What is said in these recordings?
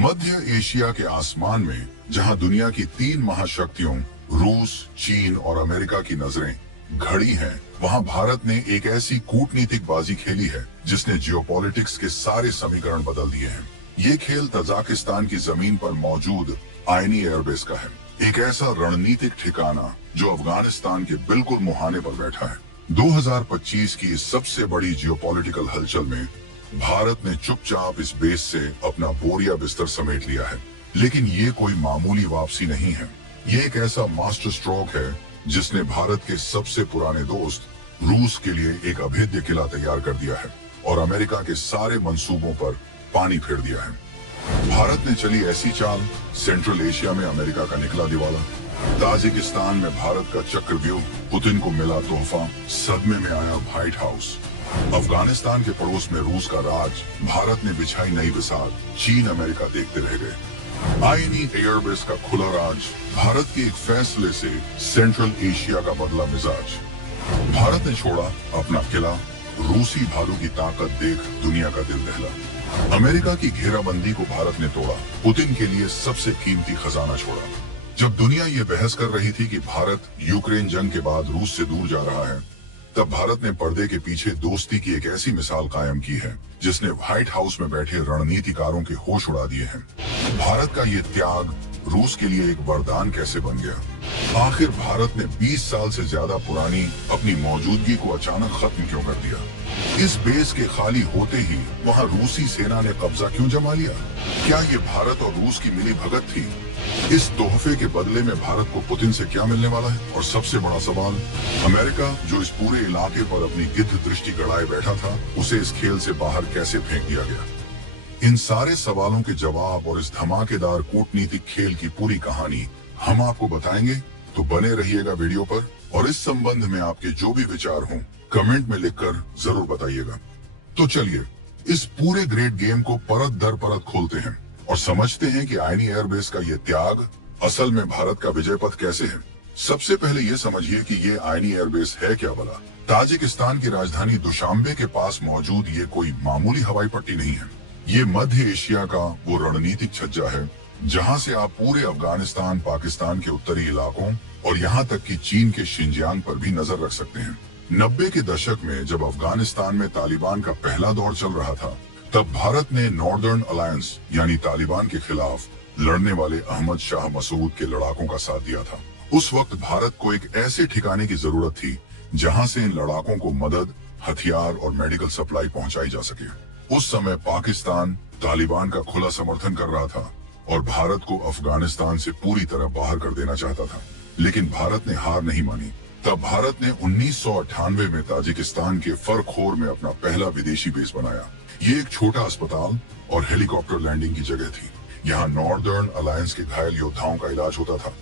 मध्य Asia के आसमान में जहां दुनिया की 3 महाशक्तियों रूस, चीन और अमेरिका की नजरें घड़ी हैं, वहां भारत ने एक ऐसी कूटनीतिक बाजी खेली है जिसने जियोपॉलिटिक्स के सारे समीकरण बदल दिए हैं। ये खेल तजाकिस्तान की जमीन पर मौजूद आयनी एयरबेस का है, एक ऐसा रणनीतिक ठिकाना जो अफगानिस्तान के बिल्कुल मुहाने पर बैठा है। 2025 की इस सबसे बड़ी जियोपॉलिटिकल हलचल में भारत ने चुपचाप इस बेस से अपना बोरिया बिस्तर समेट लिया है। लेकिन ये कोई मामूली वापसी नहीं है, ये एक ऐसा मास्टर स्ट्रोक है जिसने भारत के सबसे पुराने दोस्त रूस के लिए एक अभेद्य किला तैयार कर दिया है और अमेरिका के सारे मंसूबों पर पानी फेर दिया है। भारत ने चली ऐसी चाल, सेंट्रल एशिया में अमेरिका का निकला दिवाला, ताजिकिस्तान में भारत का चक्रव्यूह, पुतिन को मिला तोहफा, सदमे में आया व्हाइट हाउस, अफगानिस्तान के पड़ोस में रूस का राज, भारत ने बिछाई नई बिसात, चीन अमेरिका देखते रह गए। आईनी एयरबेस का खुला राज, भारत के एक फैसले से सेंट्रल एशिया का बदला मिजाज। भारत ने छोड़ा अपना किला, रूसी भालू की ताकत देख दुनिया का दिल दहला। अमेरिका की घेराबंदी को भारत ने तोड़ा, पुतिन के लिए सबसे कीमती खजाना छोड़ा। जब दुनिया ये बहस कर रही थी कि भारत यूक्रेन जंग के बाद रूस से दूर जा रहा है, तब भारत ने पर्दे के पीछे दोस्ती की एक ऐसी मिसाल कायम की है जिसने व्हाइट हाउस में बैठे रणनीतिकारों के होश उड़ा दिए हैं। भारत का ये त्याग रूस के लिए एक वरदान कैसे बन गया? आखिर भारत ने 20 साल से ज्यादा पुरानी अपनी मौजूदगी को अचानक खत्म क्यों कर दिया? इस बेस के खाली होते ही वहां रूसी सेना ने कब्जा क्यों जमा लिया? क्या ये भारत और रूस की मिली भगत थी? इस तोहफे के बदले में भारत को पुतिन से क्या मिलने वाला है? और सबसे बड़ा सवाल, अमेरिका जो इस पूरे इलाके पर अपनी गिद्ध दृष्टि गड़ाए बैठा था, उसे इस खेल से बाहर कैसे फेंक दिया गया? इन सारे सवालों के जवाब और इस धमाकेदार कूटनीतिक खेल की पूरी कहानी हम आपको बताएंगे, तो बने रहिएगा वीडियो पर। और इस संबंध में आपके जो भी विचार हों कमेंट में लिखकर जरूर बताइएगा। तो चलिए इस पूरे ग्रेट गेम को परत दर परत खोलते हैं और समझते हैं कि आयनी एयरबेस का ये त्याग असल में भारत का विजय पथ कैसे है। सबसे पहले ये समझिए कि ये आयनी एयरबेस है क्या भला। ताजिकिस्तान की राजधानी दुशांबे के पास मौजूद ये कोई मामूली हवाई पट्टी नहीं है। ये मध्य एशिया का वो रणनीतिक छज्जा है जहां से आप पूरे अफगानिस्तान, पाकिस्तान के उत्तरी इलाकों और यहाँ तक कि चीन के शिनजियांग पर भी नजर रख सकते हैं। 90 के दशक में जब अफगानिस्तान में तालिबान का पहला दौर चल रहा था, तब भारत ने नॉर्दर्न अलायंस यानी तालिबान के खिलाफ लड़ने वाले अहमद शाह मसूद के लड़ाकों का साथ दिया था। उस वक्त भारत को एक ऐसे ठिकाने की जरूरत थी जहां से इन लड़ाकों को मदद, हथियार और मेडिकल सप्लाई पहुंचाई जा सके। उस समय पाकिस्तान तालिबान का खुला समर्थन कर रहा था और भारत को अफगानिस्तान से पूरी तरह बाहर कर देना चाहता था। लेकिन भारत ने हार नहीं मानी। तब भारत ने 1998 में ताजिकिस्तान के फरखोर में अपना पहला विदेशी बेस बनाया। ये एक छोटा अस्पताल और हेलीकॉप्टर लैंडिंग की जगह थी। यहाँ नॉर्दर्न अलायंस के घायल योद्धाओं का इलाज होता था।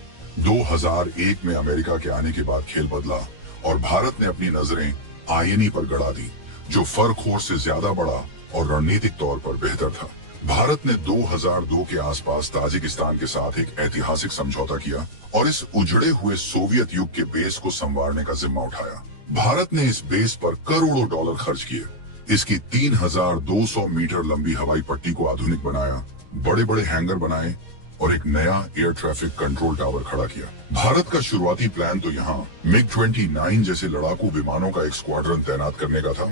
2001 में अमेरिका के आने के बाद खेल बदला और भारत ने अपनी नजरें आईएनई पर गड़ा दी, जो फरखोर से ज्यादा बड़ा और रणनीतिक तौर पर बेहतर था। भारत ने 2002 के आसपास ताजिकिस्तान के साथ एक ऐतिहासिक समझौता किया और इस उजड़े हुए सोवियत युग के बेस को संवारने का जिम्मा उठाया। भारत ने इस बेस पर करोड़ों डॉलर खर्च किए, इसकी 3200 मीटर लंबी हवाई पट्टी को आधुनिक बनाया, बड़े बड़े हैंगर बनाए और एक नया एयर ट्रैफिक कंट्रोल टावर खड़ा किया। भारत का शुरुआती प्लान तो यहाँ MiG-29 जैसे लड़ाकू विमानों का एक स्क्वाड्रन तैनात करने का था,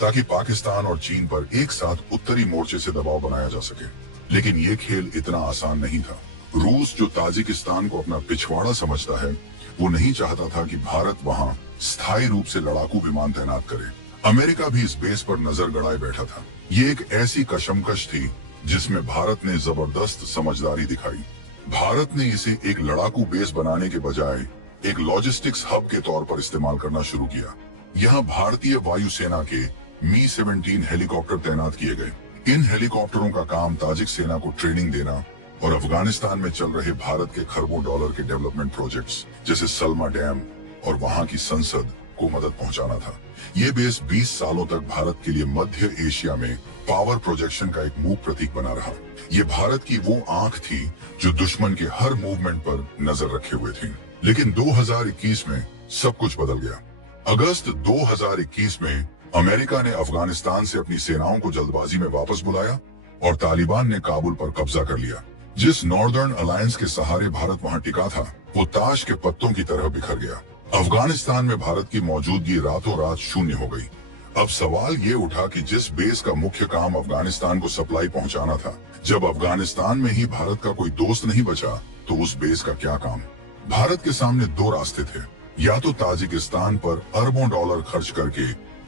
ताकि पाकिस्तान और चीन पर एक साथ उत्तरी मोर्चे से दबाव बनाया जा सके। लेकिन ये खेल इतना आसान नहीं था। रूस, जो ताजिकिस्तान को अपना पिछवाड़ा समझता है, वो नहीं चाहता था कि भारत वहाँ स्थायी रूप से लड़ाकू विमान तैनात करे। अमेरिका भी इस बेस पर नजर गड़ाए बैठा था। ये एक ऐसी कशमकश थी जिसमें भारत ने जबरदस्त समझदारी दिखाई। भारत ने इसे एक लड़ाकू बेस बनाने के बजाय एक लॉजिस्टिक्स हब के तौर पर इस्तेमाल करना शुरू किया। यहाँ भारतीय वायुसेना के Mi-17 हेलीकॉप्टर तैनात किए गए। इन हेलीकॉप्टरों का काम ताजिक सेना को ट्रेनिंग देना और अफगानिस्तान में चल रहे भारत के खरबों डॉलर के डेवलपमेंट प्रोजेक्ट्स जैसे सलमा डैम और वहां की संसद को मदद पहुंचाना था। ये बेस 20 सालों तक भारत के लिए मध्य एशिया में पावर प्रोजेक्शन का एक मूक प्रतीक बना रहा। ये भारत की वो आंख थी जो दुश्मन के हर मूवमेंट पर नजर रखे हुए थी। लेकिन 2021 में सब कुछ बदल गया। अगस्त 2021 में अमेरिका ने अफगानिस्तान से अपनी सेनाओं को जल्दबाजी में वापस बुलाया और तालिबान ने काबुल पर कब्जा कर लिया। जिस नॉर्दर्न अलायंस के सहारे भारत वहां टिका था, वो ताश के पत्तों की तरह बिखर गया। अफगानिस्तान में भारत की मौजूदगी रातों रात शून्य हो गई। अब सवाल ये उठा कि जिस बेस का मुख्य काम अफगानिस्तान को सप्लाई पहुंचाना था, जब अफगानिस्तान में ही भारत का कोई दोस्त नहीं बचा, तो उस बेस का क्या काम? भारत के सामने दो रास्ते थे। या तो ताजिकिस्तान पर अरबों डॉलर खर्च करके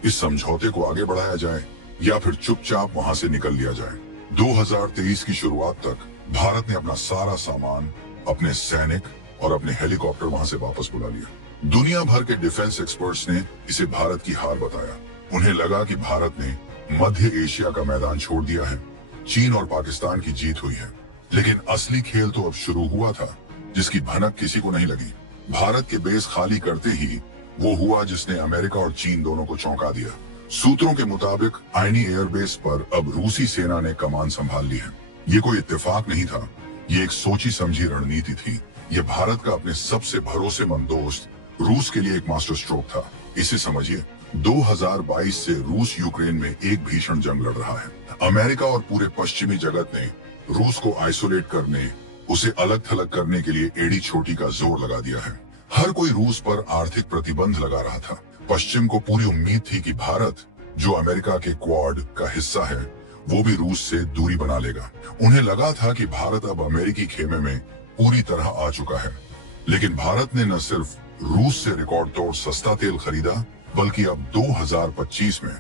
इस समझौते को आगे बढ़ाया जाए, या फिर चुपचाप वहां से निकल लिया जाए। 2023 की शुरुआत तक भारत ने अपना सारा सामान, अपने सैनिक और अपने हेलीकॉप्टर वहां से वापस बुला लिया। दुनिया भर के डिफेंस एक्सपर्ट्स ने इसे भारत की हार बताया। उन्हें लगा कि भारत ने मध्य एशिया का मैदान छोड़ दिया है, चीन और पाकिस्तान की जीत हुई है। लेकिन असली खेल तो अब शुरू हुआ था, जिसकी भनक किसी को नहीं लगी। भारत के बेस खाली करते ही वो हुआ जिसने अमेरिका और चीन दोनों को चौंका दिया। सूत्रों के मुताबिक आइनी एयरबेस पर अब रूसी सेना ने कमान संभाल ली है। ये कोई इत्तेफाक नहीं था, ये एक सोची समझी रणनीति थी। ये भारत का अपने सबसे भरोसेमंद दोस्त रूस के लिए एक मास्टर स्ट्रोक था। इसे समझिए, 2022 से रूस यूक्रेन में एक भीषण जंग लड़ रहा है। अमेरिका और पूरे पश्चिमी जगत ने रूस को आइसोलेट करने, उसे अलग थलग करने के लिए एड़ी छोटी का जोर लगा दिया है। हर कोई रूस पर आर्थिक प्रतिबंध लगा रहा था। पश्चिम को पूरी उम्मीद थी कि भारत, जो अमेरिका के क्वाड का हिस्सा है, वो भी रूस से दूरी बना लेगा। उन्हें लगा था कि भारत अब अमेरिकी खेमे में पूरी तरह आ चुका है। लेकिन भारत ने न सिर्फ रूस से रिकॉर्ड तोड़ सस्ता तेल खरीदा, बल्कि अब 2025 में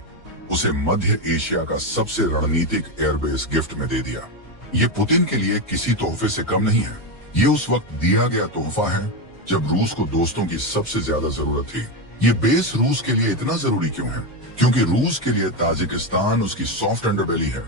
उसे मध्य एशिया का सबसे रणनीतिक एयरबेस गिफ्ट में दे दिया। ये पुतिन के लिए किसी तोहफे से कम नहीं है। ये उस वक्त दिया गया तोहफा है जब रूस को दोस्तों की सबसे ज्यादा जरूरत थी। ये बेस रूस के लिए इतना जरूरी क्यों है? क्योंकि रूस के लिए ताजिकिस्तान उसकी सॉफ्ट अंडरबेली है,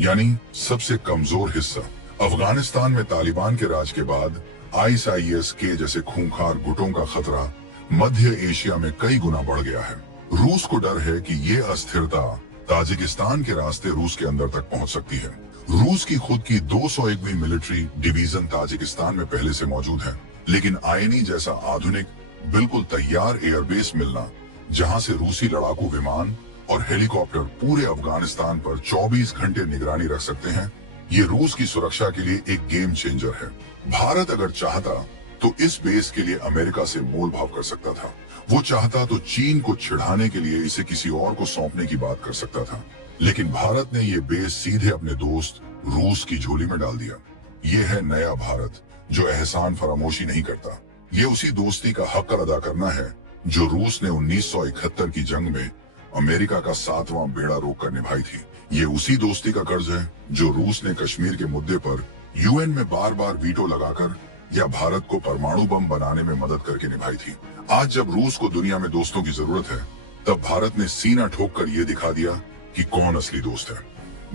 यानी सबसे कमजोर हिस्सा। अफगानिस्तान में तालिबान के राज के बाद ISIS के जैसे खूंखार गुटों का खतरा मध्य एशिया में कई गुना बढ़ गया है। रूस को डर है कि ये अस्थिरता ताजिकिस्तान के रास्ते रूस के अंदर तक पहुंच सकती है। रूस की खुद की 201वीं मिलिट्री डिवीजन ताजिकिस्तान में पहले से मौजूद है, लेकिन आईएनई जैसा आधुनिक, बिल्कुल तैयार एयरबेस मिलना, जहां से रूसी लड़ाकू विमान और हेलीकॉप्टर पूरे अफगानिस्तान पर 24 घंटे निगरानी रख सकते हैं, ये रूस की सुरक्षा के लिए एक गेम चेंजर है। भारत अगर चाहता तो इस बेस के लिए अमेरिका से मोल भाव कर सकता था। वो चाहता तो चीन को छिड़ाने के लिए इसे किसी और को सौंपने की बात कर सकता था। लेकिन भारत ने ये बेस सीधे अपने दोस्त रूस की झोली में डाल दिया। ये है नया भारत, जो एहसान फरामोशी नहीं करता। ये उसी दोस्ती का हक अदा करना है जो रूस ने 1971 की जंग में अमेरिका का 7वां बेड़ा रोक कर निभाई थी। ये उसी दोस्ती का कर्ज है जो रूस ने कश्मीर के मुद्दे पर UN में बार बार वीटो लगाकर या भारत को परमाणु बम बनाने में मदद करके निभाई थी। आज जब रूस को दुनिया में दोस्तों की जरूरत है, तब भारत ने सीना ठोक कर ये दिखा दिया कि कौन असली दोस्त है।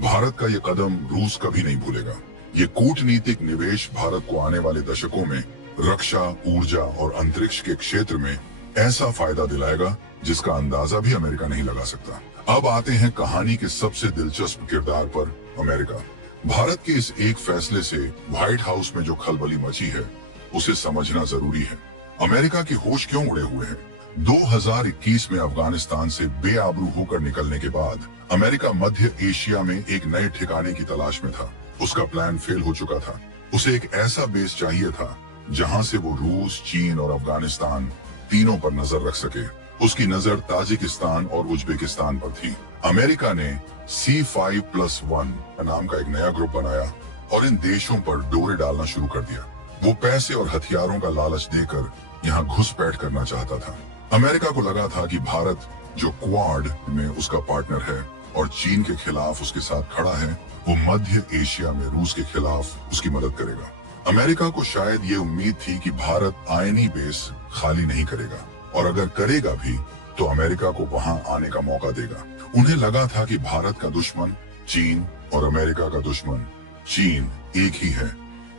भारत का ये कदम रूस कभी नहीं भूलेगा। ये कूटनीतिक निवेश भारत को आने वाले दशकों में रक्षा, ऊर्जा और अंतरिक्ष के क्षेत्र में ऐसा फायदा दिलाएगा जिसका अंदाजा भी अमेरिका नहीं लगा सकता। अब आते हैं कहानी के सबसे दिलचस्प किरदार पर, अमेरिका। भारत के इस एक फैसले से व्हाइट हाउस में जो खलबली मची है, उसे समझना जरूरी है। अमेरिका की होश क्यों उड़े हुए हैं? 2021 में अफगानिस्तान से बेआबरू होकर निकलने के बाद अमेरिका मध्य एशिया में एक नए ठिकाने की तलाश में था। उसका प्लान फेल हो चुका था। उसे एक ऐसा बेस चाहिए था जहां से वो रूस, चीन और अफगानिस्तान तीनों पर नजर रख सके। उसकी नजर ताजिकिस्तान और उज्बेकिस्तान पर थी। अमेरिका ने C5+1 नाम का एक नया ग्रुप बनाया और इन देशों पर डोरे डालना शुरू कर दिया। वो पैसे और हथियारों का लालच देकर यहाँ घुसपैठ करना चाहता था। अमेरिका को लगा था कि भारत, जो क्वाड में उसका पार्टनर है और चीन के खिलाफ उसके साथ खड़ा है, वो मध्य एशिया में रूस के खिलाफ उसकी मदद करेगा। अमेरिका को शायद ये उम्मीद थी कि भारत आईएनई बेस खाली नहीं करेगा, और अगर करेगा भी तो अमेरिका को वहां आने का मौका देगा। उन्हें लगा था कि भारत का दुश्मन चीन और अमेरिका का दुश्मन चीन एक ही है,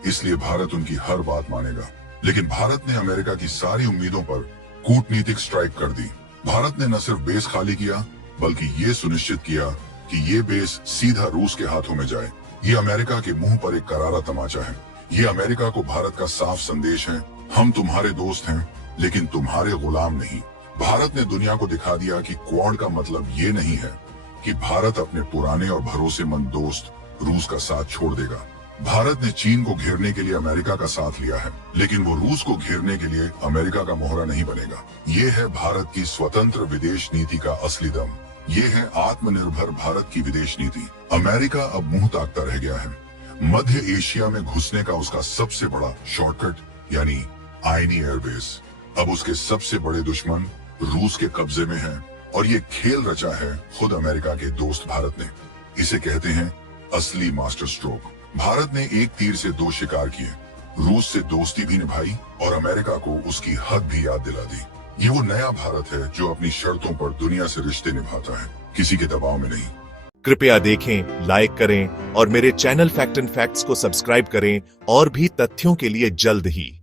इसलिए भारत उनकी हर बात मानेगा। लेकिन भारत ने अमेरिका की सारी उम्मीदों पर कूटनीतिक स्ट्राइक कर दी। भारत ने न सिर्फ बेस खाली किया, बल्कि ये सुनिश्चित किया कि ये बेस सीधा रूस के हाथों में जाए। ये अमेरिका के मुंह पर एक करारा तमाचा है। ये अमेरिका को भारत का साफ संदेश है, हम तुम्हारे दोस्त हैं, लेकिन तुम्हारे गुलाम नहीं। भारत ने दुनिया को दिखा दिया कि क्वाड का मतलब ये नहीं है कि भारत अपने पुराने और भरोसेमंद दोस्त रूस का साथ छोड़ देगा। भारत ने चीन को घेरने के लिए अमेरिका का साथ लिया है, लेकिन वो रूस को घेरने के लिए अमेरिका का मोहरा नहीं बनेगा। ये है भारत की स्वतंत्र विदेश नीति का असली दम। ये है आत्मनिर्भर भारत की विदेश नीति। अमेरिका अब मुंह ताकता रह गया है। मध्य एशिया में घुसने का उसका सबसे बड़ा शॉर्टकट यानी आईनी एयरबेस अब उसके सबसे बड़े दुश्मन रूस के कब्जे में है, और ये खेल रचा है खुद अमेरिका के दोस्त भारत ने। इसे कहते हैं असली मास्टर स्ट्रोक। भारत ने एक तीर से दो शिकार किए, रूस से दोस्ती भी निभाई और अमेरिका को उसकी हद भी याद दिला दी। ये वो नया भारत है जो अपनी शर्तों पर दुनिया से रिश्ते निभाता है, किसी के दबाव में नहीं। कृपया देखें, लाइक करें और मेरे चैनल फैक्ट एंड फैक्ट्स को सब्सक्राइब करें और भी तथ्यों के लिए जल्द ही।